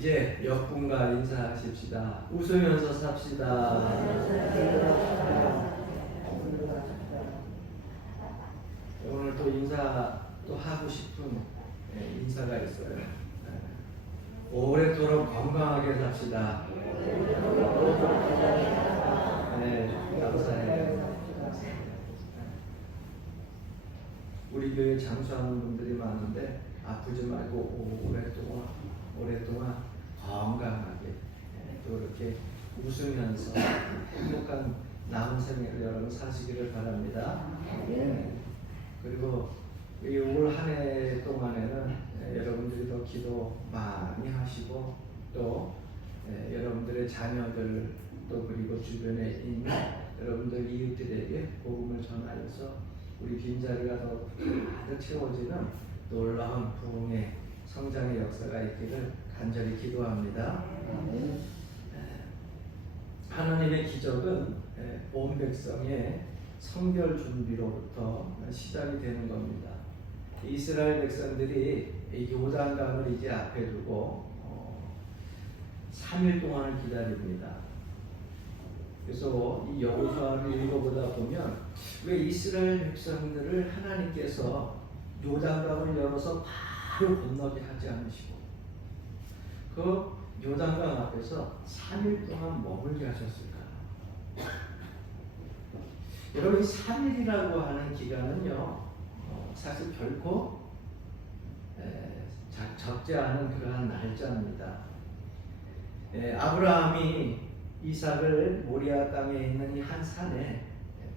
이제 옆분과 인사하십시다. 웃으면서 삽시다. 오늘 또 인사 또 하고 싶은 인사가 있어요. 오랫도록 건강하게 삽시다. 네, 감사해요. 우리 교회 장수하는 분들이 많은데 아프지 말고 오랫동안 건강하게 또 이렇게 웃으면서 행복한 남은 생애를 여러분 사시기를 바랍니다. 그리고 이 올 한 해 동안에는 여러분들이 더 기도 많이 하시고 또 여러분들의 자녀들 또 그리고 주변에 있는 여러분들 이웃들에게 복음을 전하여서 우리 빈자리가 더 가득 채워지는 놀라운 부흥의 성장의 역사가 있기를 간절히 기도합니다. 하나님의 기적은 온 백성의 성결 준비로부터 시작이 되는 겁니다. 이스라엘 백성들이 요단강을 이제 앞에 두고 3일 동안을 기다립니다. 그래서 이 여호수아를 읽어보다 보면 왜 이스라엘 백성들을 하나님께서 요단강을 열어서 바로 건너게 하지 않으시고 그 요단강 앞에서 3일 동안 머물게 하셨을까? 여러분, 3일이라고 하는 기간은요, 사실 결코 적지 않은 그러한 날짜입니다. 아브라함이 이삭을 모리아 땅에 있는 이 한 산에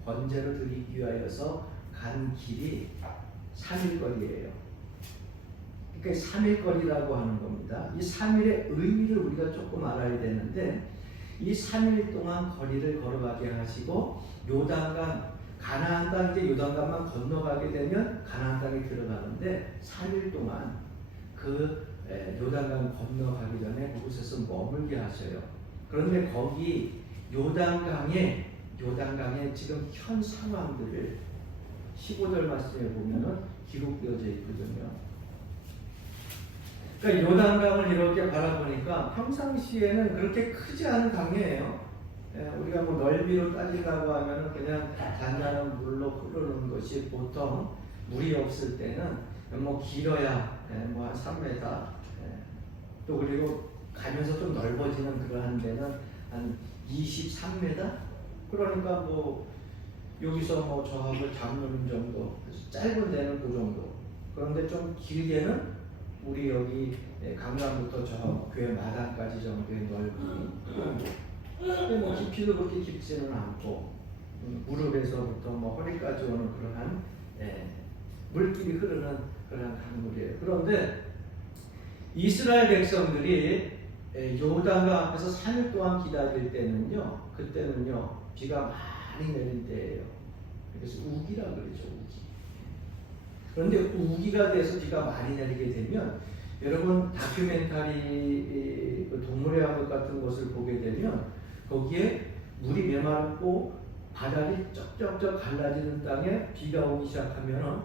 번제로 드리기 위하여서 간 길이 3일 거리예요. 그러니까 3일 거리라고 하는 겁니다. 이 3일의 의미를 우리가 조금 알아야 되는데 이 3일 동안 거리를 걸어가게 하시고 요단강, 가나안 땅 이제 요단강만 건너가게 되면 가나안 땅에 들어가는데 3일 동안 그 요단강 건너가기 전에 그곳에서 머물게 하셔요. 그런데 거기 요단강에 지금 현 상황들을 15절 말씀에 보면은 기록되어져 있거든요. 그러니까 요단강을 이렇게 바라보니까 평상시에는 그렇게 크지 않은 강이에요. 우리가 뭐 넓이로 따지려고 하면은 그냥 잔잔한 물로 흐르는 것이 보통 물이 없을 때는 뭐 길어야 뭐 한 3m 또 그리고 가면서 좀 넓어지는 그러한 데는 한 23m? 그러니까 뭐 여기서 뭐 저하고 장로님 정도, 짧은 데는 그 정도. 그런데 좀 길게는 우리 여기 강남부터 저 교회 마당까지 정도의 넓이. 근데 뭐 깊이도 그렇게 깊지는 않고 무릎에서부터 뭐 허리까지 오는 그러한 물길이 흐르는 그런 강물이에요. 그런데 이스라엘 백성들이 요단강 앞에서 3일 동안 기다릴 때는요, 그때는요 비가 많이 내릴 때예요. 그래서 우기라 그러죠, 우기. 그런데 우기가 돼서 비가 많이 내리게 되면 여러분 다큐멘터리 동물의 왕국 같은 것을 보게 되면 거기에 물이 메마르고 바닥이 쩍쩍쩍 갈라지는 땅에 비가 오기 시작하면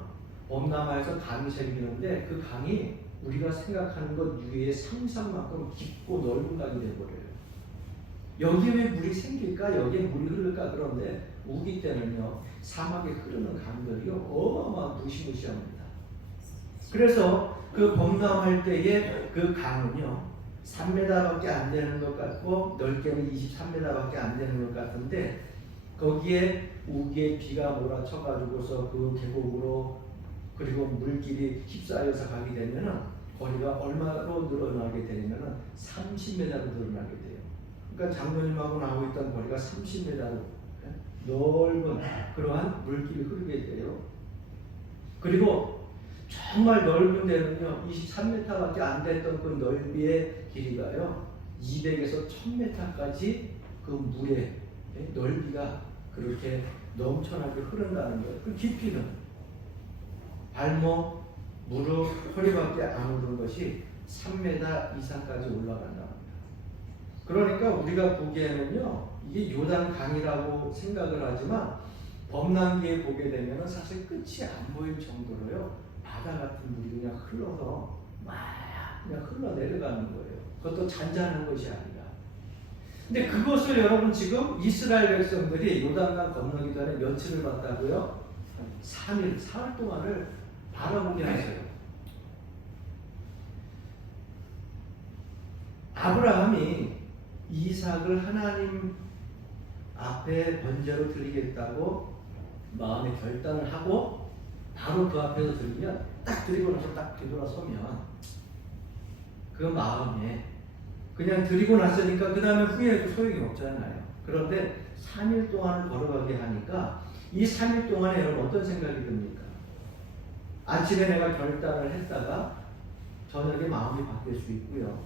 범람하에서 강이 생기는데 그 강이 우리가 생각하는 것 위에 상상만큼 깊고 넓은 강이 되어버려요. 여기에 왜 물이 생길까? 여기에 물이 흐를까? 그런데 우기 때는요 사막에 흐르는 강들이요 어마어마한 무시무시합니다. 그래서 그 범람할 때에 그 강은요 3m밖에 안 되는 것 같고 넓게는 23m밖에 안 되는 것 같은데 거기에 우기에 비가 몰아쳐가지고서 그 계곡으로 그리고 물길이 휩싸여서 가게 되면은 거리가 얼마로 늘어나게 되냐면은 30m로 늘어나게 돼요. 그러니까 장로님하고 나오고 있던 거리가 30m로 넓은 그러한 물길이 흐르게 돼요. 그리고 정말 넓은 데는요 23m밖에 안 됐던 그 넓이의 길이가요 200에서 1000m까지 그 물의 넓이가 그렇게 넘쳐나게 흐른다는 거예요. 그 깊이는 발목, 무릎, 허리밖에 안 오른 것이 3m 이상까지 올라간다. 그러니까 우리가 보기에는요 이게 요단강이라고 생각을 하지만 범람기에 보게 되면 사실 끝이 안 보일 정도로요 바다 같은 물이 그냥 흘러서 막 그냥 흘러내려가는 거예요. 그것도 잔잔한 것이 아니라. 근데 그것을 여러분 지금 이스라엘 백성들이 요단강 건너기 전에 며칠을 봤다고요? 3일, 사흘 동안을 바라보게 하세요. 아브라함이 이삭을 하나님 앞에 번제로 드리겠다고 마음에 결단을 하고 바로 그 앞에서 드리면 딱 드리고 나서 딱 뒤돌아서면 그 마음에 그냥 드리고 났으니까 그 다음에 후회해도 소용이 없잖아요. 그런데 3일 동안을 걸어가게 하니까 이 3일 동안에 여러분 어떤 생각이 듭니까? 아침에 내가 결단을 했다가 저녁에 마음이 바뀔 수 있고요.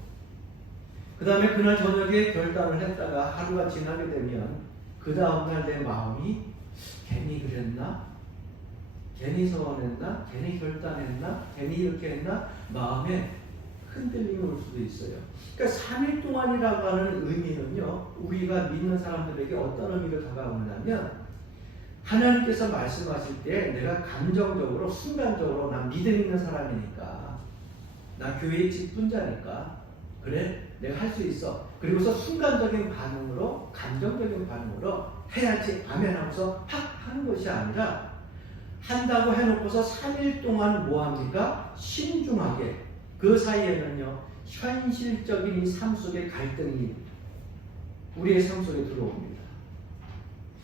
그 다음에 그날 저녁에 결단을 했다가 하루가 지나게 되면 그 다음날 내 마음이 괜히 그랬나? 괜히 서운했나? 괜히 결단했나? 괜히 이렇게 했나? 마음에 흔들림이 올 수도 있어요. 그러니까 3일 동안이라고 하는 의미는요, 우리가 믿는 사람들에게 어떤 의미로 다가오냐면 하나님께서 말씀하실 때 내가 감정적으로 순간적으로 난 믿음 있는 사람이니까 나 교회의 직분자니까 그래 내가 할 수 있어. 그리고서 순간적인 반응으로 감정적인 반응으로 해야지 아멘 하고서 팍 하는 것이 아니라 한다고 해놓고서 3일 동안 뭐합니까? 신중하게 그 사이에는요 현실적인 이 삶 속의 갈등이 우리의 삶 속에 들어옵니다.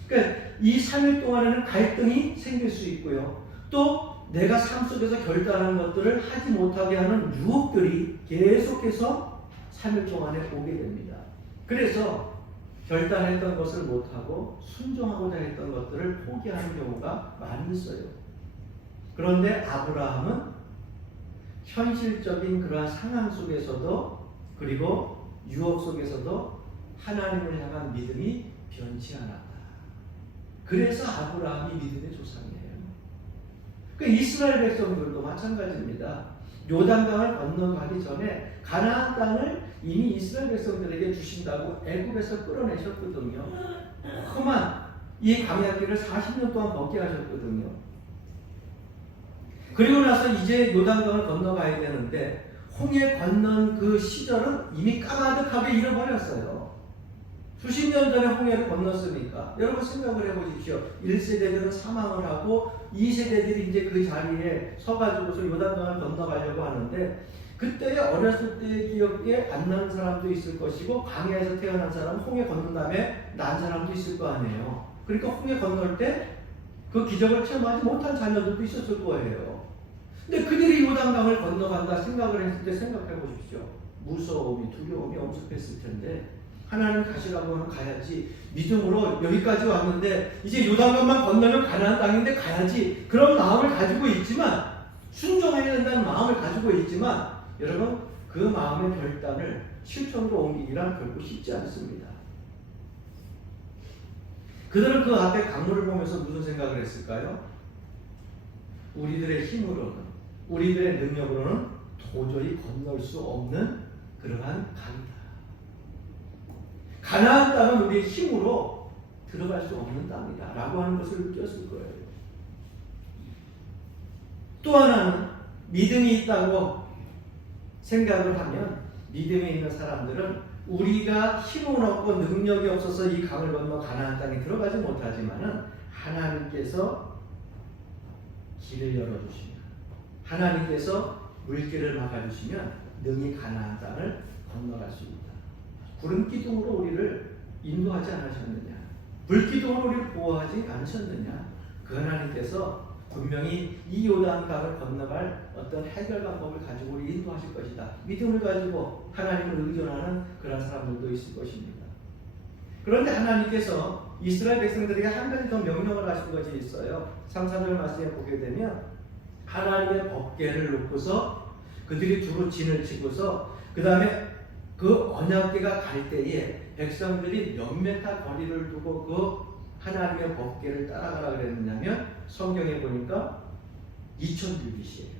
그러니까 이 3일 동안에는 갈등이 생길 수 있고요. 또 내가 삶 속에서 결단한 것들을 하지 못하게 하는 유혹들이 계속해서 3일 동안에 오게 됩니다. 그래서 결단했던 것을 못하고 순종하고자 했던 것들을 포기하는 경우가 많이 있어요. 그런데 아브라함은 현실적인 그러한 상황 속에서도 그리고 유혹 속에서도 하나님을 향한 믿음이 변치 않았다. 그래서 아브라함이 믿음의 조상이에요. 그 이스라엘 백성들도 마찬가지입니다. 요단강을 건너가기 전에 가나안 땅을 이미 이스라엘 백성들에게 주신다고 애굽에서 끌어내셨거든요. 험한 이 광야길을 40년 동안 걷게 하셨거든요. 그리고 나서 이제 요단강을 건너가야 되는데 홍해 건넌 그 시절은 이미 까마득하게 잃어버렸어요. 수십 년 전에 홍해를 건넜으니까 여러분 생각을 해보십시오. 1세대들은 사망을 하고 2세대들이 이제 그 자리에 서가지고서 요단강을 건너가려고 하는데 그때 어렸을 때의 기억에 안 나는 사람도 있을 것이고 광야에서 태어난 사람 홍해 건넌 다음에 난 사람도 있을 거 아니에요. 그러니까 홍해 건널 때 그 기적을 체험하지 못한 자녀들도 있었을 거예요. 근데 그들이 요단강을 건너간다 생각을 했을 때 생각해 보십시오. 무서움이 두려움이 엄습했을 텐데 하나님 가시라고 하면 가야지. 믿음으로 여기까지 왔는데 이제 요단강만 건너면 가나안 땅인데 가야지. 그런 마음을 가지고 있지만 순종해야 된다는 마음을 가지고 있지만 여러분 그 마음의 결단을 실천으로 옮기기란 결코 쉽지 않습니다. 그들은 그 앞에 강물을 보면서 무슨 생각을 했을까요? 우리들의 힘으로는 우리들의 능력으로는 도저히 건널 수 없는 그러한 강이다. 가나안 땅은 우리의 힘으로 들어갈 수 없는 땅이다 라고 하는 것을 느꼈을 거예요. 또 하나는 믿음이 있다고 생각을 하면 믿음이 있는 사람들은 우리가 힘은 없고 능력이 없어서 이 강을 건너 가나안 땅에 들어가지 못하지만은 하나님께서 길을 열어주시면 하나님께서 물길을 막아주시면 능히 가나안 땅을 건너갈 수 있다. 구름 기둥으로 우리를 인도하지 않으셨느냐? 불 기둥으로 우리를 보호하지 않으셨느냐? 그 하나님께서 분명히 이 요단강을 건너갈 어떤 해결 방법을 가지고 우리 인도하실 것이다. 믿음을 가지고 하나님을 의존하는 그런 사람들도 있을 것입니다. 그런데 하나님께서 이스라엘 백성들에게 한 가지 더 명령을 하신 것이 있어요. 3, 4절 말씀에 보게 되면 하나님의 법궤를 놓고서 그들이 두루 진을 치고서 그 다음에 그 언약궤가 갈 때에 백성들이 몇 메타 거리를 두고 그 하나님의 법궤를 따라가라 그랬느냐면 성경에 보니까 2000규빗이에요.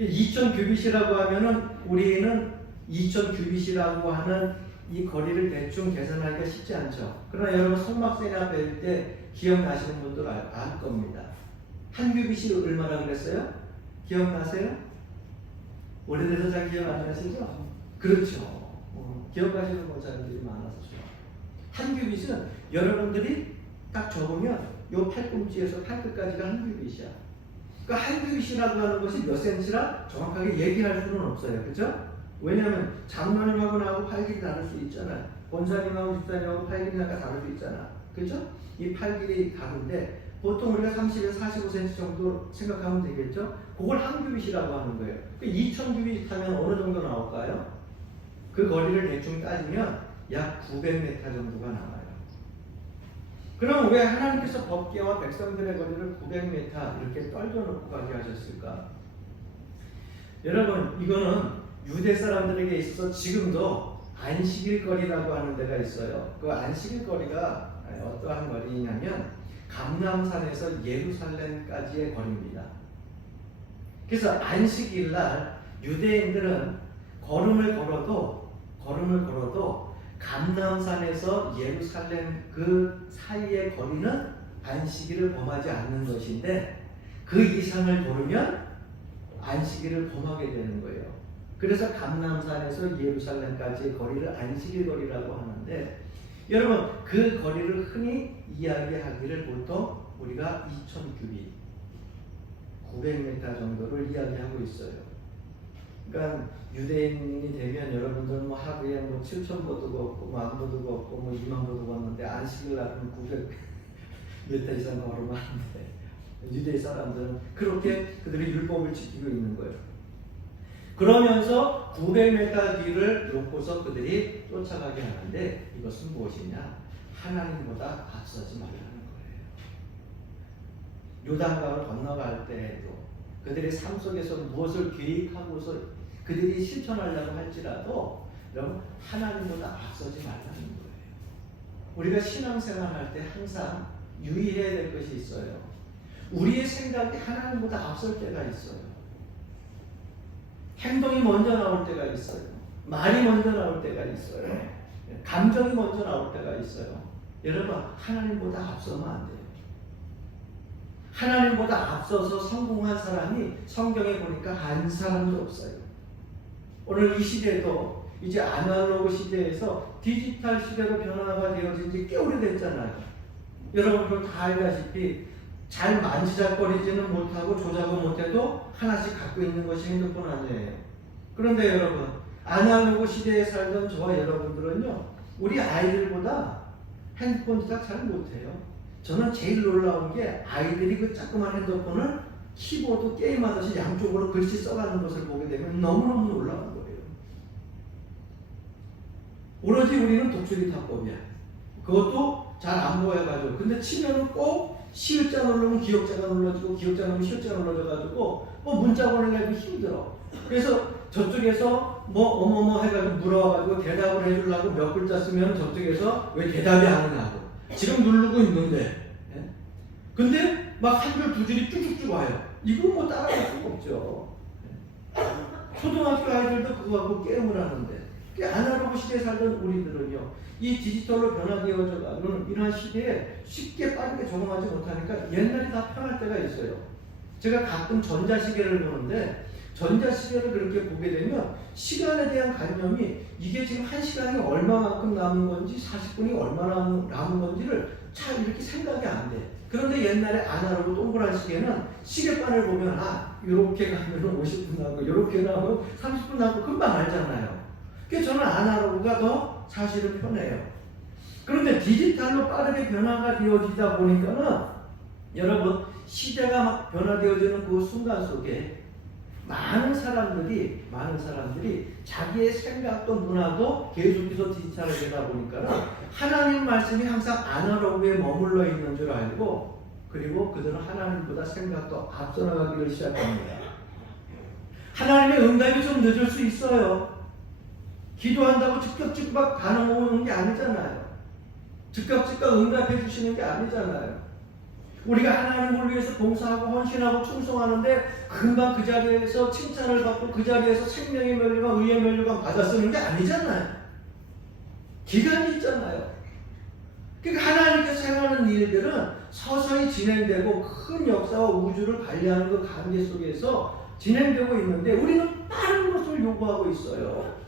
2000규빗이라고 하면은 우리는 2000규빗이라고 하는 이 거리를 대충 계산하기가 쉽지 않죠. 그러나 여러분 선막세나 배울 때 기억나시는 분들 알 겁니다. 한 규빗이 얼마나 그랬어요? 기억나세요? 오래돼서 잘 기억 안 나시죠? 그렇죠. 기억하시는 사람들이 많아서 좋아. 한 규빗은 여러분들이 딱 적으면 요 팔꿈치에서 팔끝까지가 한 규빗이야. 그러니까 한 규빗이라고 하는 것이 몇 센치라 정확하게 얘기할 수는 없어요. 그죠? 왜냐하면 장로님하고 나하고 팔길이 다를 수 있잖아요. 권사님하고 집사님하고 팔길이 약간 다를 수 있잖아. 그죠? 이 팔길이 다른데 보통 우리가 30에서 45cm 정도 생각하면 되겠죠? 그걸 한 규빗이라고 하는 거예요. 2000규빗 하면 어느 정도 나올까요? 그 거리를 대충 따지면 약 900m 정도가 나와요. 그럼 왜 하나님께서 법궤와 백성들의 거리를 900m 이렇게 떨궈놓고 가게 하셨을까? 여러분, 이거는 유대 사람들에게 있어서 지금도 안식일 거리라고 하는 데가 있어요. 그 안식일 거리가 어떠한 거리냐면 감람산에서 예루살렘까지의 거리입니다. 그래서 안식일 날 유대인들은 걸음을 걸어도 감람산에서 예루살렘 그 사이의 거리는 안식일을 범하지 않는 것인데 그 이상을 걸으면 안식일을 범하게 되는 거예요. 그래서 감람산에서 예루살렘까지의 거리를 안식일 거리라고 하는데 여러분 그 거리를 흔히 이야기하기를 보통 우리가 2000규빗 900m 정도를 이야기하고 있어요. 그러니까 유대인이 되면 여러분들 뭐 하루에 뭐 7,000보도 걷고 10,000보도 걷고 뭐 20,000보도 걷는데 안식일 날은 900m 이상 걸으면 안 돼. 유대 사람들은 그렇게 그들이 율법을 지키고 있는 거예요. 그러면서 900m 뒤를 놓고서 그들이 쫓아가게 하는데 이것은 무엇이냐? 하나님보다 앞서지 말라는 거예요. 요단강을 건너갈 때에도 그들의 삶 속에서 무엇을 계획하고서 그들이 실천하려고 할지라도 여러분 하나님보다 앞서지 말라는 거예요. 우리가 신앙생활 할 때 항상 유의해야 될 것이 있어요. 우리의 생각이 하나님보다 앞설 때가 있어요. 행동이 먼저 나올 때가 있어요. 말이 먼저 나올 때가 있어요. 감정이 먼저 나올 때가 있어요. 여러분 하나님보다 앞서면 안 돼요. 하나님보다 앞서서 성공한 사람이 성경에 보니까 한 사람도 없어요. 오늘 이 시대도 이제 아날로그 시대에서 디지털 시대로 변화가 되어진 지 꽤 오래됐잖아요. 여러분 그럼 다 알다시피 잘 만지작거리지는 못하고 조작은 못해도 하나씩 갖고 있는 것이 핸드폰 아니에요. 그런데 여러분 아날로그 시대에 살던 저와 여러분들은요 우리 아이들보다 핸드폰 조작 잘 못해요. 저는 제일 놀라운 게 아이들이 그 자그만 핸드폰을 키보드 게임하듯이 양쪽으로 글씨 써가는 것을 보게 되면 너무너무 놀라운 거예요. 오로지 우리는 독수리 타법이야. 그것도 잘 안 보여가지고 근데 치면은 꼭 시을자 누르면 기역자가 눌러지고 기역자 누르면 시을자가 눌러져가지고 뭐 문자 보내기도 힘들어. 그래서 저쪽에서 뭐 어머머 해가지고 물어와가지고 대답을 해주려고 몇 글자 쓰면 저쪽에서 왜 대답이 안 하냐고 지금 누르고 있는데 근데 막 한 줄 두 줄이 쭉쭉쭉 와요. 이거 뭐 따라갈 수가 없죠. 초등학교 아이들도 그거 갖고 게임을 하는데 아날로그 시대에 살던 우리들은요 이 디지털로 변화되어져 가는 이러한 시대에 쉽게 빠르게 적응하지 못하니까 옛날이 다 편할 때가 있어요. 제가 가끔 전자시계를 보는데 전자시계를 그렇게 보게 되면 시간에 대한 관념이 이게 지금 1시간이 얼마만큼 남은 건지 40분이 얼마나 남은 건지를 잘 이렇게 생각이 안 돼. 그런데 옛날에 아날로그 동그란 시계는 시계바늘 보면 이렇게 가면 50분 나고 이렇게 나면 30분 나고 금방 알잖아요. 그래서 저는 아날로그가 더 사실은 편해요. 그런데 디지털로 빠르게 변화가 되어지다 보니까는 여러분 시대가 막 변화되어지는 그 순간 속에 많은 사람들이 자기의 생각도 문화도 계속해서 디지털화되다 보니까는 하나님 말씀이 항상 아날로그에 머물러 있는 줄 알고 그리고 그들은 하나님보다 생각도 앞서 나가기를 시작합니다. 하나님의 응답이 좀 늦을 수 있어요. 기도한다고 즉각 반응 오는 게 아니잖아요. 즉각 응답해 주시는 게 아니잖아요. 우리가 하나님을 위해서 봉사하고 헌신하고 충성하는데 금방 그 자리에서 칭찬을 받고 그 자리에서 생명의 면류관, 의의 면류관 받아 쓰는 게 아니잖아요. 기간이 있잖아요. 그러니까 하나님께서 행하는 일들은 서서히 진행되고 큰 역사와 우주를 관리하는 그 관계 속에서 진행되고 있는데 우리는 빠른 것을 힘을 요구하고 있어요.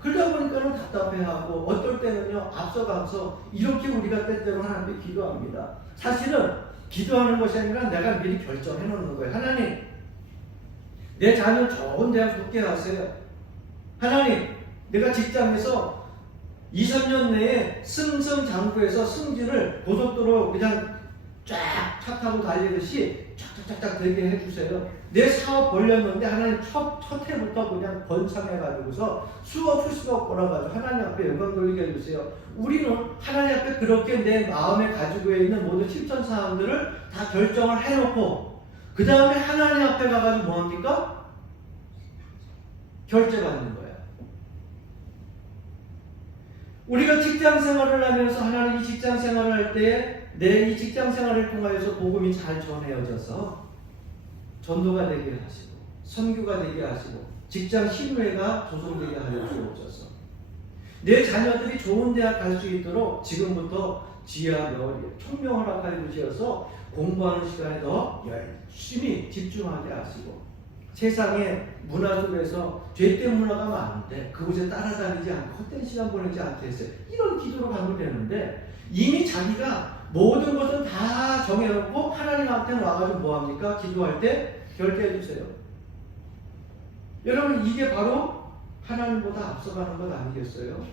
그러다 보니까는 답답해하고 어떨 때는요 앞서가서 이렇게 우리가 때때로 하나님께 기도합니다. 사실은 기도하는 것이 아니라 내가 미리 결정해 놓는 거예요. 하나님, 내 자녀 좋은 대학 붙게 하세요. 하나님, 내가 직장에서 2, 3년 내에 승승장구해서 승진을 고속도로 그냥 쫙 차 타고 달리듯이 쫙쫙쫙쫙 되게 해주세요. 내 사업 벌렸는데 하나님 첫 해부터 그냥 번창해가지고서 수없을 수가 없고라가지고 하나님 앞에 영광 돌리게 해주세요. 우리는 하나님 앞에 그렇게 내 마음에 가지고 있는 모든 실천 사항들을 다 결정을 해놓고 그 다음에 하나님 앞에 가가지고 뭐합니까? 결제받는 거예요. 우리가 직장 생활을 하면서 하나님이 직장 생활을 할 때에 내 이 직장 생활을 통하여서 복음이 잘 전해져서 전도가 되게 하시고 선교가 되게 하시고 직장 신뢰가 조성되게 하여 주옵소서. 내 자녀들이 좋은 대학 갈 수 있도록 지금부터 지혜와 총명 허락하여 주셔서 공부하는 시간에 더 열심히 집중하게 하시고 세상의 문화 속에서 죄된 문화가 많은데 그곳에 따라다니지 않고 헛된 시간 보내지 않게 했어요. 이런 기도로 가면 되는데 이미 자기가 모든 것은 다 정해놓고 하나님한테 와가지고 뭐합니까? 기도할 때 결제해 주세요. 여러분 이게 바로 하나님보다 앞서가는 것 아니겠어요?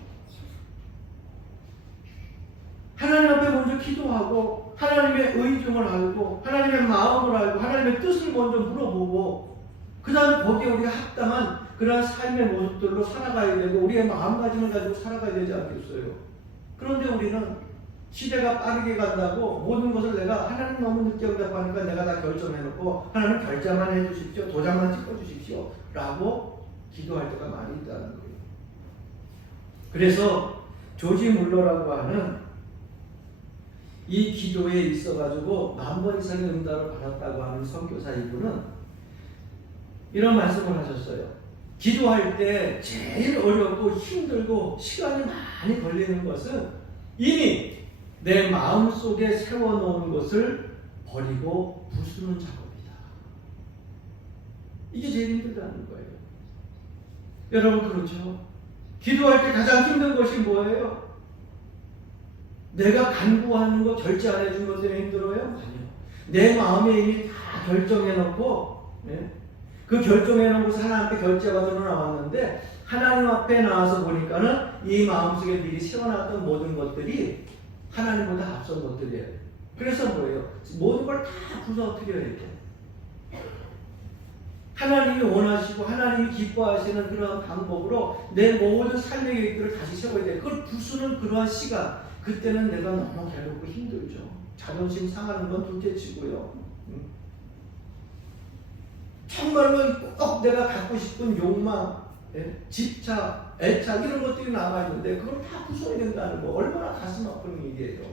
하나님 앞에 먼저 기도하고 하나님의 의중을 알고 하나님의 마음을 알고 하나님의 뜻을 먼저 물어보고 그 다음에 거기에 우리가 합당한 그러한 삶의 모습들로 살아가야 되고 우리의 마음가짐을 가지고 살아가야 되지 않겠어요? 그런데 우리는 시대가 빠르게 간다고 모든 것을 내가 하나님 너무 늦게 응답하니까 내가 다 결정해놓고 하나님 결정만 해주십시오. 도장만 찍어주십시오. 라고 기도할 때가 많이 있다는 거예요. 그래서 조지 물러라고 하는 이 기도에 있어가지고 10,000번 이상의 응답을 받았다고 하는 선교사 이분은 이런 말씀을 하셨어요. 기도할 때 제일 어렵고 힘들고 시간이 많이 걸리는 것은 이미 내 마음속에 세워놓은 것을 버리고 부수는 작업이다. 이게 제일 힘들다는 거예요. 여러분 그렇죠? 기도할 때 가장 힘든 것이 뭐예요? 내가 간구하는 거 결제 안 해준 것 때문에 힘들어요? 아니요. 내 마음에 이미 다 결정해놓고 그 결정해놓고서 하나님 앞에 결제받으러 나왔는데 하나님 앞에 나와서 보니까는 이 마음속에 미리 세워놨던 모든 것들이 하나님보다 앞선 것들이에요. 그래서 뭐예요? 모든 걸 다 부서뜨려야 돼요. 하나님이 원하시고 하나님이 기뻐하시는 그러한 방법으로 내 모든 삶의 계획들을 다시 세워야 돼요. 그걸 부수는 그러한 시간, 그때는 내가 너무 괴롭고 힘들죠. 자존심 상하는 건 둘째치고요. 정말로 꼭 내가 갖고 싶은 욕망, 집착, 애착 이런 것들이 남아있는데 그걸 다 부숴야 된다는 거 얼마나 가슴 아픈 일이에요.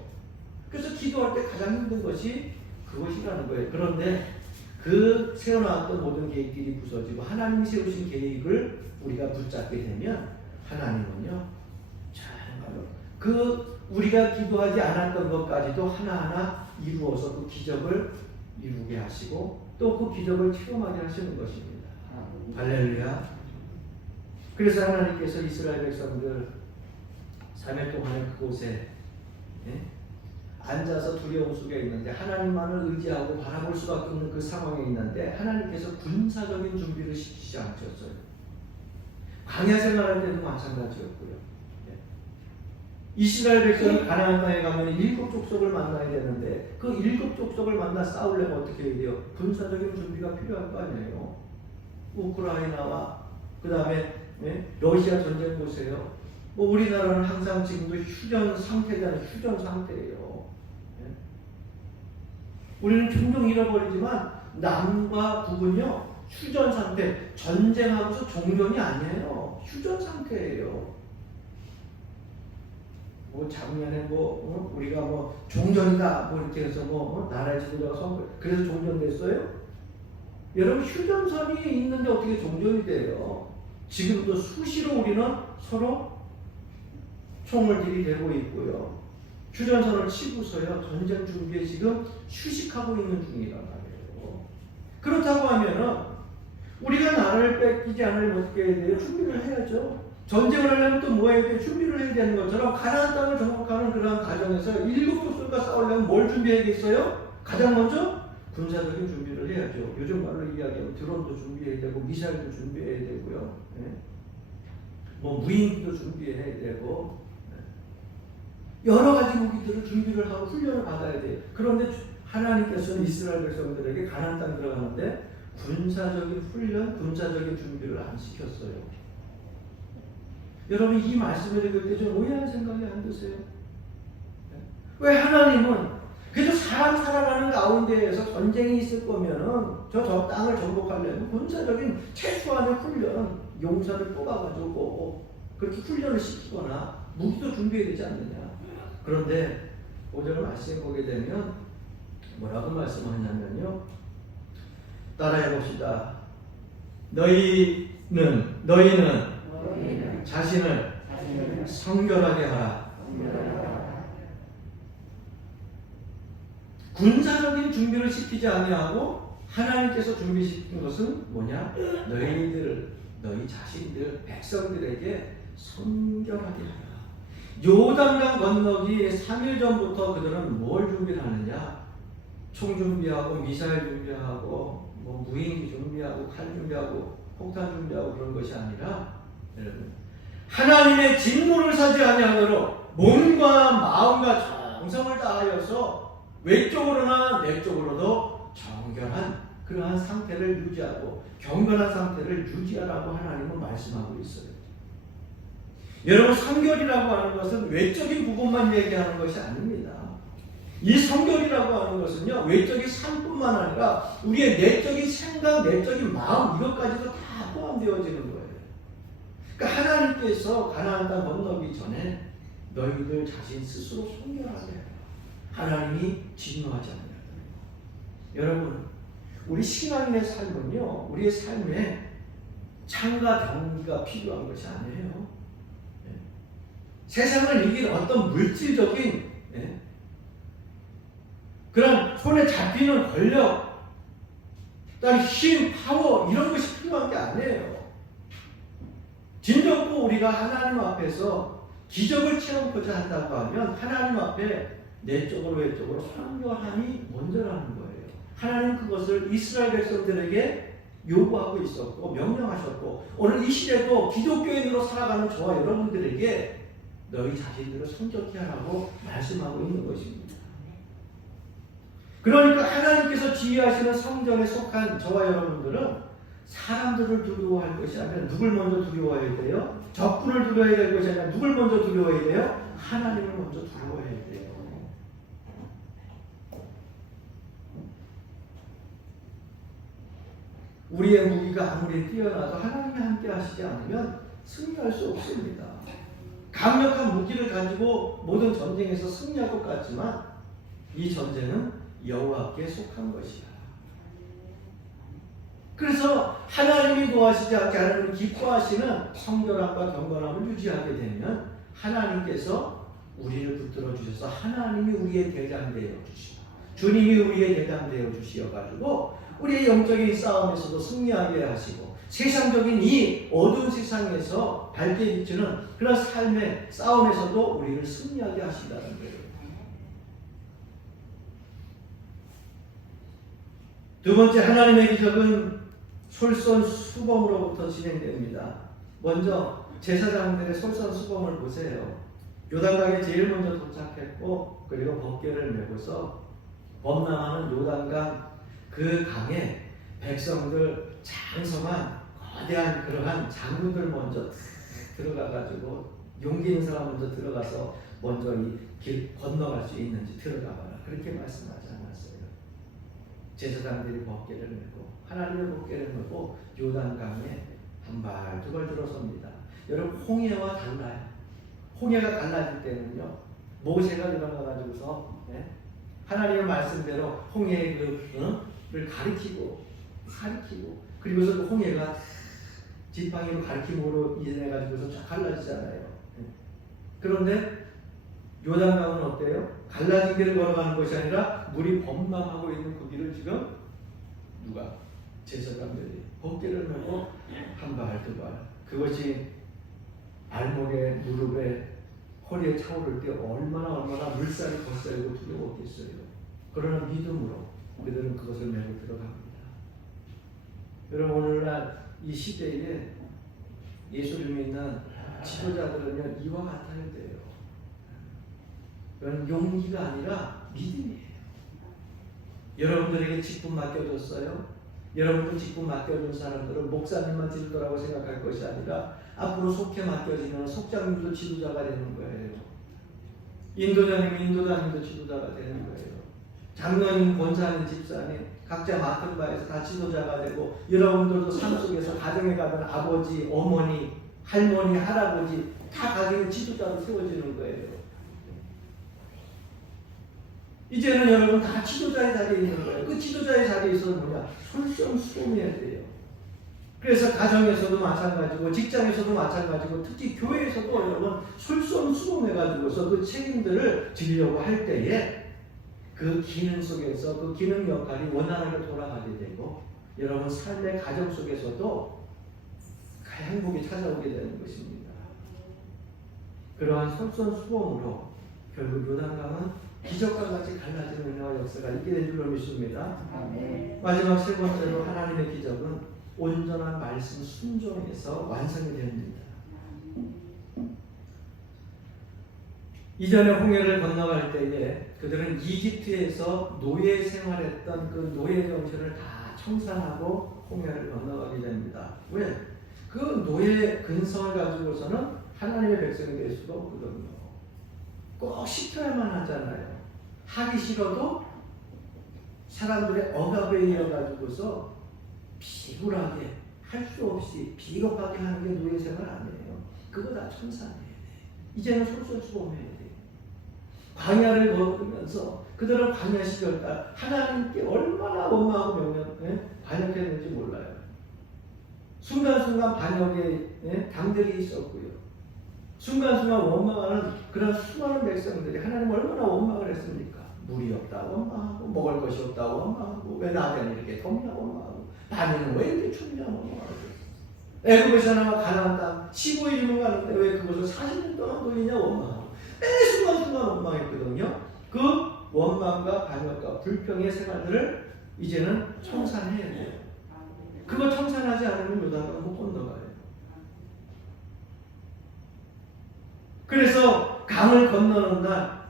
그래서 기도할 때 가장 힘든 것이 그것이라는 거예요. 그런데 그 세워놨던 모든 계획들이 부서지고 하나님이 세우신 계획을 우리가 붙잡게 되면 하나님은요 정말로 그 우리가 기도하지 않았던 것까지도 하나하나 이루어서 그 기적을 이루게 하시고 또 그 기적을 체험하게 하시는 것입니다. 할렐루야. 그래서 하나님께서 이스라엘 백성들 3일 동안에 그곳에 앉아서 두려움 속에 있는데 하나님만을 의지하고 바라볼 수밖에 없는 그 상황에 있는데 하나님께서 군사적인 준비를 시키지 않으셨어요. 광야 생활할 때도 마찬가지였고요. 이스라엘 백성이 가나안 땅에 가면 7 족속을 만나야 되는데 그 7 족속을 만나 싸우려면 어떻게 해야 돼요? 군사적인 준비가 필요할 거 아니에요. 우크라이나와 그 다음에 러시아 전쟁 보세요. 뭐 우리나라는 항상 지금도 휴전 상태잖아요. 휴전 상태예요. 우리는 종종 잃어버리지만 남과 북은요 휴전 상태, 전쟁하고서 종전이 아니에요. 휴전 상태예요. 뭐 작년에 우리가 종전이다 이렇게 해서 나라의 지도자가 선거 그래서 종전됐어요? 여러분 휴전선이 있는데 어떻게 종전이 돼요? 지금도 수시로 우리는 서로 총을 들이대고 있고요. 휴전선을 치고서요 전쟁 준비에 지금 휴식하고 있는 중이란 말이에요. 그렇다고 하면은 우리가 나라를 뺏기지 않으려면 어떻게 해야 돼요? 준비를 해야죠. 전쟁을 하려면 또 뭐 해야 돼요? 준비를 해야 되는 것처럼 가나안 땅을 정복하는 그러한 과정에서 일곱 족속과 싸우려면 뭘 준비해야겠어요? 가장 먼저 군사적인 준비를 해야죠. 요즘 말로 이야기하면 드론도 준비해야 되고 미사일도 준비해야 되고요. 예. 뭐 무인기도 준비해야 되고 여러 가지 무기들을 준비를 하고 훈련을 받아야 돼요. 그런데 하나님께서는 이스라엘 백성들에게 가나안 땅에 들어가는데 군사적인 훈련, 군사적인 준비를 안 시켰어요. 여러분 이 말씀을 읽을 때 좀 오해한 생각이 안 드세요? 왜 하나님은 그래도 사람 살아가는 가운데에서 전쟁이 있을 거면은 저 땅을 정복하려면 군사적인 최소한의 훈련, 용사를 뽑아가지고 그렇게 훈련을 시키거나 무기도 준비해야 되지 않느냐. 그런데 오늘 말씀에 보게 되면 뭐라고 말씀하냐면요. 따라해 봅시다. 너희는 자신을 성결하게 하라. 군사적인 준비를 시키지 아니하고 하나님께서 준비시킨 것은 뭐냐? 너희 자신들, 백성들에게 성결하게 하라. 요단강 건너기 3일 전부터 그들은 뭘 준비를 하느냐? 총 준비하고 미사일 준비하고 뭐 무인기 준비하고 칼 준비하고 폭탄 준비하고 그런 것이 아니라 여러분 하나님의 진노를 사지 아니하도록 몸과 마음과 정성을 다하여서 외적으로나 내적으로도 정결한 그러한 상태를 유지하고 경건한 상태를 유지하라고 하나님은 말씀하고 있어요. 여러분 성결이라고 하는 것은 외적인 부분만 얘기하는 것이 아닙니다. 이 성결이라고 하는 것은요 외적인 삶뿐만 아니라 우리의 내적인 생각, 내적인 마음 이것까지도 다 포함되어지는 거예요. 그러니까 하나님께서 가나안 땅 건너기 전에 너희들 자신 스스로 성결하게 해라. 하나님이 진노하지 않는다. 여러분 우리 신앙인의 삶은요 우리의 삶에 창과 경기가 필요한 것이 아니에요. 세상을 이길 어떤 물질적인 그런 손에 잡히는 권력, 힘, 파워 이런 것이 필요한 게 아니에요. 진정고 우리가 하나님 앞에서 기적을 체험하고자 한다고 하면 하나님 앞에 내적으로 외적으로 성결함이 먼저라는 거예요. 하나님 그것을 이스라엘 백성들에게 요구하고 있었고 명령하셨고 오늘 이 시대도 기독교인으로 살아가는 저와 여러분들에게 너희 자신들을 성적케 하라고 말씀하고 있는 것입니다. 그러니까 하나님께서 지휘하시는 성전에 속한 저와 여러분들은 사람들을 두려워할 것이 아니라 누굴 먼저 두려워해야 돼요? 적군을 두려워해야 될 것이 아니라 누굴 먼저 두려워해야 돼요? 하나님을 먼저 두려워해야 돼요. 우리의 무기가 아무리 뛰어나도 하나님이 함께 하시지 않으면 승리할 수 없습니다. 강력한 무기를 가지고 모든 전쟁에서 승리할 것 같지만 이 전쟁은 여호와께 속한 것이야. 그래서 하나님이 도와주지 않게 하나님이 기뻐하시는 성결함과 경건함을 유지하게 되면 하나님께서 우리를 붙들어 주셔서 하나님이 우리의 대장 되어 주시고 주님이 우리의 대장 되어 주시어가지고 우리의 영적인 싸움에서도 승리하게 하시고 세상적인 이 어두운 세상에서 밝게 비추는 그런 삶의 싸움에서도 우리를 승리하게 하신다는 거예요. 두 번째 하나님의 기적은 솔선수범으로부터 진행됩니다. 먼저 제사장들의 솔선수범을 보세요. 요단강에 제일 먼저 도착했고 그리고 법궤를 메고서 범람하는 요단강 그 강에 백성들 장성한 거대한 그러한 장군들 먼저 들어가가지고 용기 있는 사람 먼저 들어가서 먼저 이 길 건너갈 수 있는지 들어가봐라 그렇게 말씀하지 않았어요. 제사장들이 법궤를 메고 하나님의 법궤를 메고 요단강에 한 발 두 발 들어섭니다. 여러분 홍해와 달라요. 홍해가 갈라질 때는요 모세가 일어나가지고서 하나님의 말씀대로 홍해의 를 가리키고 그리고서 그 홍해가 지팡이로 가리킴으로 인해가지고서 쫙 갈라지잖아요. 그런데 요단강은 어때요? 갈라진 길을 걸어가는 것이 아니라 물이 범람하고 있는 그 길을 지금 누가? 제사장들이 복귀를 하고 한 발, 두 발. 그것이 발목에, 무릎에, 허리에 차오를 때 얼마나 물살이 거세고 두려웠겠어요. 그러나 믿음으로 그들은 그것을 메고 들어갑니다. 여러분, 오늘날 이 시대에 예수를 믿는 지도자들은요, 이와 같아야 돼요. 이건 용기가 아니라 믿음이에요. 여러분들에게 직분 맡겨줬어요. 여러분들 직분 맡겨준 사람들은 목사님만 지도자라고 생각할 것이 아니라 앞으로 속해 맡겨지면 속장님도 지도자가 되는 거예요. 인도자님은 인도자님도 지도자가 되는 거예요. 장로님, 권사님, 집사님 각자 맡은 바에서 다 지도자가 되고, 여러분들도 삶 속에서 가정에 가면 아버지, 어머니, 할머니, 할아버지 다 가정의 지도자로 세워지는 거예요. 이제는 여러분 다 지도자의 자리에 있는 거예요. 그 지도자의 자리에 있어서 뭐냐? 솔선수범해야 돼요. 그래서 가정에서도 마찬가지고, 직장에서도 마찬가지고, 특히 교회에서도 여러분 솔선수범해가지고서 그 책임들을 지려고 할 때에 그 기능 속에서 그 기능 역할이 원활하게 돌아가게 되고, 여러분 삶의 가정 속에서도 행복이 찾아오게 되는 것입니다. 그러한 솔선수범으로 결국 요단강은 기적과 같이 갈라지는 은혜와 역사가 있게 된 줄로 믿습니다. 마지막 세 번째로 하나님의 기적은 온전한 말씀 순종에서 완성이 됩니다. 이전에 홍해를 건너갈 때에 그들은 이집트에서 노예 생활했던 그 노예 정신을 다 청산하고 홍해를 건너가게 됩니다. 왜? 그 노예 근성을 가지고서는 하나님의 백성이 될 수가 없거든요. 꼭 시켜야만 하잖아요. 하기 싫어도 사람들의 억압에 이어가지고서 비굴하게 할 수 없이 비겁하게 하는 게 노예 생활 아니에요. 그거 다 청산해야 돼. 이제는 솔선수범해야 돼. 광야를 걸으면서 그들은 광야 시절까 하나님께 얼마나 원망하고 반역했는지 몰라요. 순간순간 반역의 당들이 있었고요. 순간순간 원망하는 그런 수많은 백성들이 하나님 얼마나 원망을 했습니까? 물이 없다 원망하고, 먹을 것이 없다 원망하고, 왜 나변이 이렇게 덥냐 원망하고, 밤에는 왜 이렇게 춥냐 원망하고, 애굽에서 나와 가나안 땅 15일이면 가는데 왜 그것을 40년 동안 돌리냐 원망하고, 매 순간순간 원망했거든요. 그 원망과 반역과 불평의 생활들을 이제는 청산해야 돼요. 그거 청산하지 않으면 요단강을 못 건너가요. 그래서 강을 건너는 날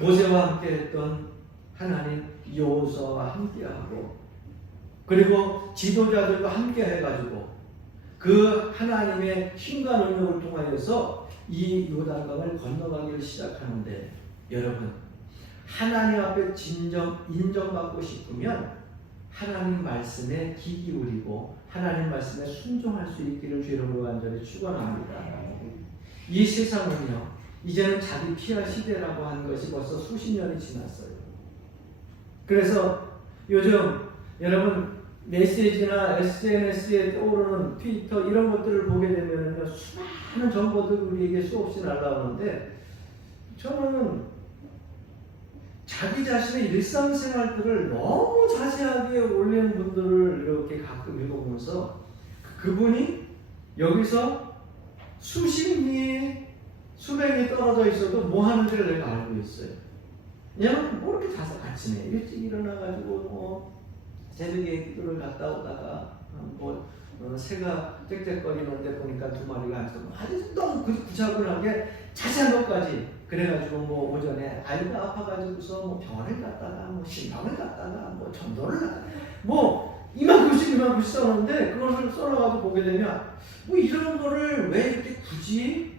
모세와 함께 했던 하나님 여호수아와 함께하고, 그리고 지도자들과 함께 해가지고 그 하나님의 힘과 능력을 통하여서 이 요단강을 건너가기를 시작하는데, 여러분 하나님 앞에 인정받고 싶으면 하나님 말씀에 귀 기울이고 하나님 말씀에 순종할 수 있기를 주 이름으로 간절히 축원합니다. 이 세상은요, 이제는 자기 피할 시대라고 하는 것이 벌써 수십 년이 지났어요. 그래서 요즘 여러분 메시지나 SNS에 떠오르는 트위터 이런 것들을 보게 되면 수많은 정보들이 우리에게 수없이 날라오는데, 저는 자기 자신의 일상생활들을 너무 자세하게 올리는 분들을 이렇게 가끔 읽어보면서 그분이 여기서 수십 리, 수백 리 떨어져 있어도 뭐 하는지를 내가 알고 있어요. 그냥 뭐 이렇게 자서 아침에 일찍 일어나가지고 새벽에 기도를 갔다 오다가 새가 짹짹거리는데 보니까 두 마리가 앉아서 아주 너무 구차분하게 자세한 것까지, 그래가지고 오전에 아이가 아파가지고서 병원을 갔다가 신방을 갔다가 전도를 갔다가 이만큼씩 써놓는데, 그것을 써놔가지고 보게 되면 이런 거를 왜 이렇게 굳이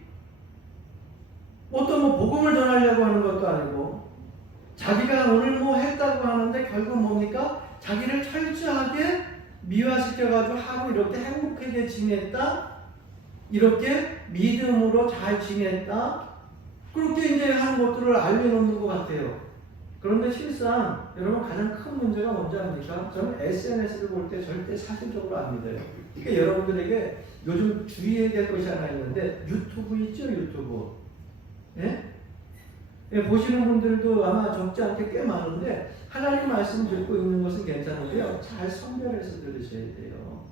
어떤 복음을 전하려고 하는 것도 아니고, 자기가 오늘 했다고 하는데 결국 뭡니까? 자기를 철저하게 미화시켜가지고 하고 이렇게 행복하게 지냈다, 이렇게 믿음으로 잘 지냈다, 그렇게 이제 하는 것들을 알려놓는 것 같아요. 그런데 실상 여러분 가장 큰 문제가 뭔지 압니까? 저는 SNS를 볼 때 절대 사실적으로 안 믿어요. 그러니까 여러분들에게 요즘 주의해야 될 것이 하나 있는데, 유튜브 있죠, 유튜브. 예? 예, 보시는 분들도 아마 적지 않게 꽤 많은데 하나님 말씀 듣고 있는 것은 괜찮은데요. 잘 선별해서 들으셔야 돼요.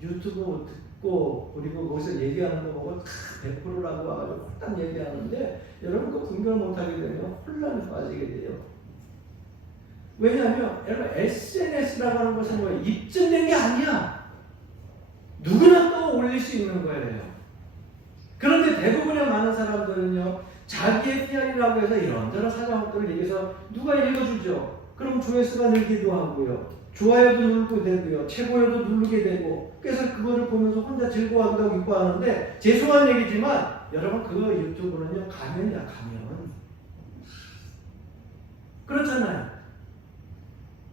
유튜브 듣고 그리고 거기서 얘기하는 거 보고 100%라고 와가지고 홀딱 얘기하는데 여러분 그 분별 못하게 되면 혼란에 빠지게 돼요. 왜냐하면 여러분 SNS라고 하는 것은 뭐 입증된 게 아니야. 누구나 또 올릴 수 있는 거예요. 그런데 대부분의 많은 사람들은요, 자기의 PR이라고 해서 이런저런 사정들을 얘기해서 누가 읽어주죠. 그럼 조회수가 늘기도 하고요. 좋아요도 누르게 되고요. 최고요도 누르게 되고. 그래서 그거를 보면서 혼자 즐거워한다고 기뻐하는데, 죄송한 얘기지만, 여러분, 그거 유튜브는요, 가면이야, 가면. 그렇잖아요.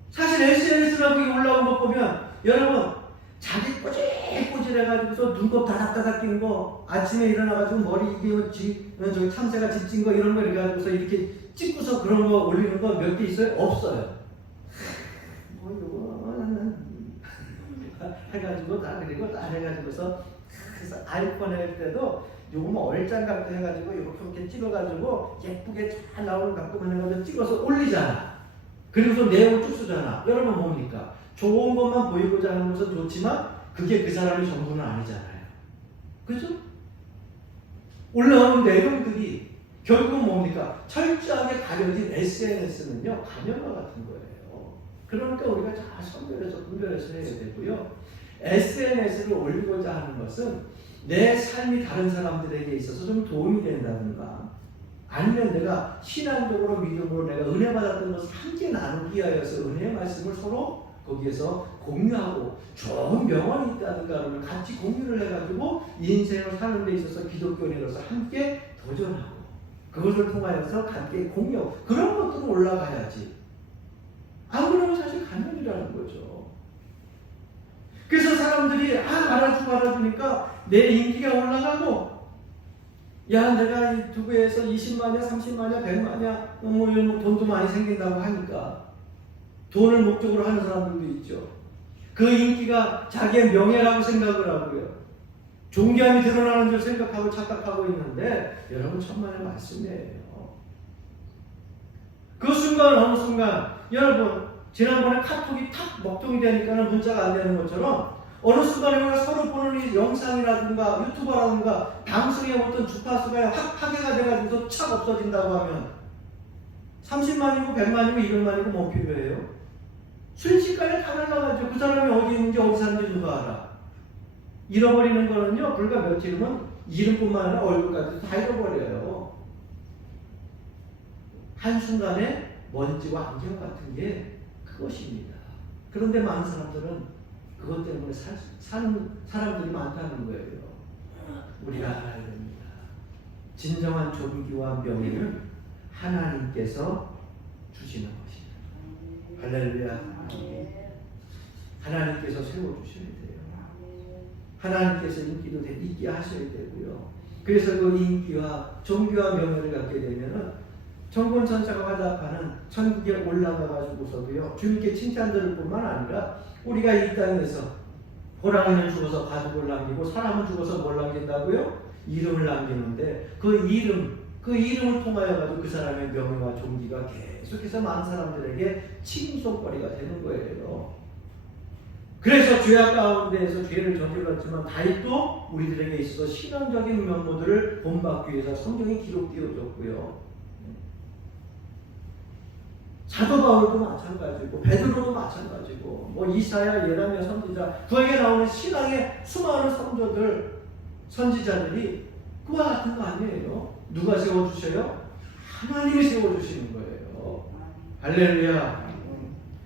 사실 SNS라고 올라온 거 보면, 여러분, 자기 꼬질꼬질해가지고서 눈곱 다닥다닥 낀 거, 아침에 일어나가지고 머리 이게 저기 참새가 짖진 거 이런 거 해가지고서 이렇게 찍고서 그런 거 올리는 거 몇 개 있어요? 없어요. 뭐 요거 해가지고 다 그리고 다 해가지고서 그래서 아이폰 할 때도 요거 뭐 얼짱 각도 해가지고 이렇게 찍어가지고 예쁘게 잘 나오는 각도만 해가지고 찍어서 올리잖아. 그리고서 내용을 쭉 쓰잖아. 여러분 뭡니까? 좋은 것만 보이고자 하는 것은 좋지만 그게 그 사람의 전부는 아니잖아요. 그죠? 올라오는 내용들이 결국은 뭡니까? 철저하게 가려진 SNS는요, 가면과 같은 거예요. 그러니까 우리가 잘 선별해서 분별해서 해야 되고요. SNS를 올리고자 하는 것은 내 삶이 다른 사람들에게 있어서 좀 도움이 된다든가, 아니면 내가 신앙적으로 믿음으로 내가 은혜 받았던 것을 함께 나누기 위하여서 은혜의 말씀을 서로 거기에서 공유하고 좋은 명언이 있다든가 그러면 같이 공유를 해가지고 인생을 사는 데 있어서 기독교인으로서 함께 도전하고 그것을 통하여서 함께 공유 그런 것들은 올라가야지. 안 그러면 사실 간면이라는 거죠. 그래서 사람들이 알아주니까 내 인기가 올라가고 야 내가 유튜브에서 20만이야 30만이야 100만이야 뭐 이런 돈도 많이 생긴다고 하니까 돈을 목적으로 하는 사람들도 있죠. 그 인기가 자기의 명예라고 생각을 하고요. 존귀함이 드러나는 줄 생각하고 착각하고 있는데 여러분 천만의 말씀이에요. 그 순간 어느 순간 여러분 지난번에 카톡이 탁 먹통이 되니까는 문자가 안 되는 것처럼 어느 순간에 우리가 서로 보는 이 영상이라든가 유튜버라든가 방송의 어떤 주파수가 확 파괴가 돼가지고 착 없어진다고 하면 30만이고 100만이고 200만이고 뭐 필요해요? 순식간에 다 날라가죠. 그 사람이 어디 있는지 어디 사는지 누가 알아. 잃어버리는 거는요 불과 며칠이면 이름뿐만 아니라 얼굴까지 다 잃어버려요. 한순간에 먼지와 안경 같은 게 그것입니다. 그런데 많은 사람들은 그것 때문에 사는 사람들이 많다는 거예요. 우리가 알아야 됩니다. 진정한 존귀와 명예는 하나님께서 주시는 것입니다. 할렐루야. 하나님께서 세워주셔야 돼요. 하나님께서 인기도 있게 하셔야 되고요. 그래서 그 인기와 존귀와 명예를 갖게 되면은 천군 천사가 화답하는 천국에 올라가 가지고서도요 주님께 칭찬 들을 뿐만 아니라 우리가 이 땅에서 호랑이는 죽어서 가죽을 남기고 사람은 죽어서 뭘 남긴다고요? 이름을 남기는데 그 이름을 통하여 가지고 그 사람의 명예와 존귀가 계속해서 많은 사람들에게 칭송거리가 되는 거예요. 그래서 죄악 가운데에서 죄를 저질렀지만 다윗도 우리들에게 있어서 신앙적인 면모들을 본받기 위해서 성경에 기록되어졌고요. 사도 바울도 마찬가지고 베드로도 마찬가지고 뭐 이사야 예레미야 선지자 그에게 나오는 신앙의 수많은 선조들 선지자들이 그와 같은 거 아니에요. 누가 세워주셔요? 하나님이 세워주시는 거예요. 할렐루야.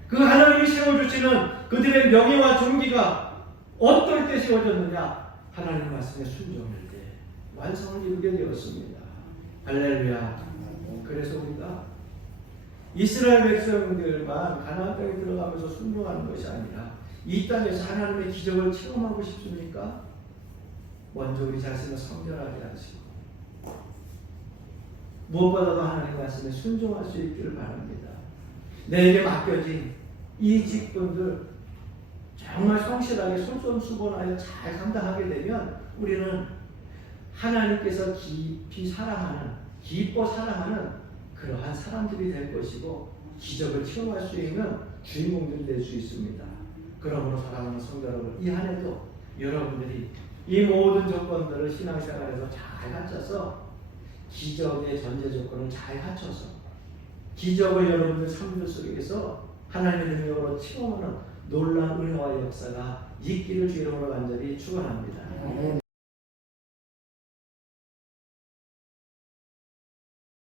그 하나님이 세워주시는 그들의 명예와 존귀가 어떨 때 세워졌느냐? 하나님 말씀에 순종할 때 완성을 이루게 되었습니다. 할렐루야. 그래서 우리가 이스라엘 백성들만 가나안 땅에 들어가면서 순종하는 것이 아니라 이 땅에서 하나님의 기적을 체험하고 싶습니까? 먼저 우리 자신을 성결하게 하시고 무엇보다도 하나님 말씀에 순종할 수 있기를 바랍니다. 내게 맡겨진 이 직분들 정말 성실하게 솔선수범하여 잘 감당하게 되면 우리는 하나님께서 깊이 사랑하는 기뻐 사랑하는 그러한 사람들이 될 것이고 기적을 체험할 수 있는 주인공들이 될 수 있습니다. 그러므로 사랑하는 성도 여러분, 이 한 해도 여러분들이 이 모든 조건들을 신앙생활에서 잘 갖춰서 기적의 전제 조건을 잘 갖춰서 기적을 여러분들 삶들 속에서 하나님의 능력으로 체험하는 놀라운 은혜와 역사가 있기를 주 이름으로 간절히 축원합니다.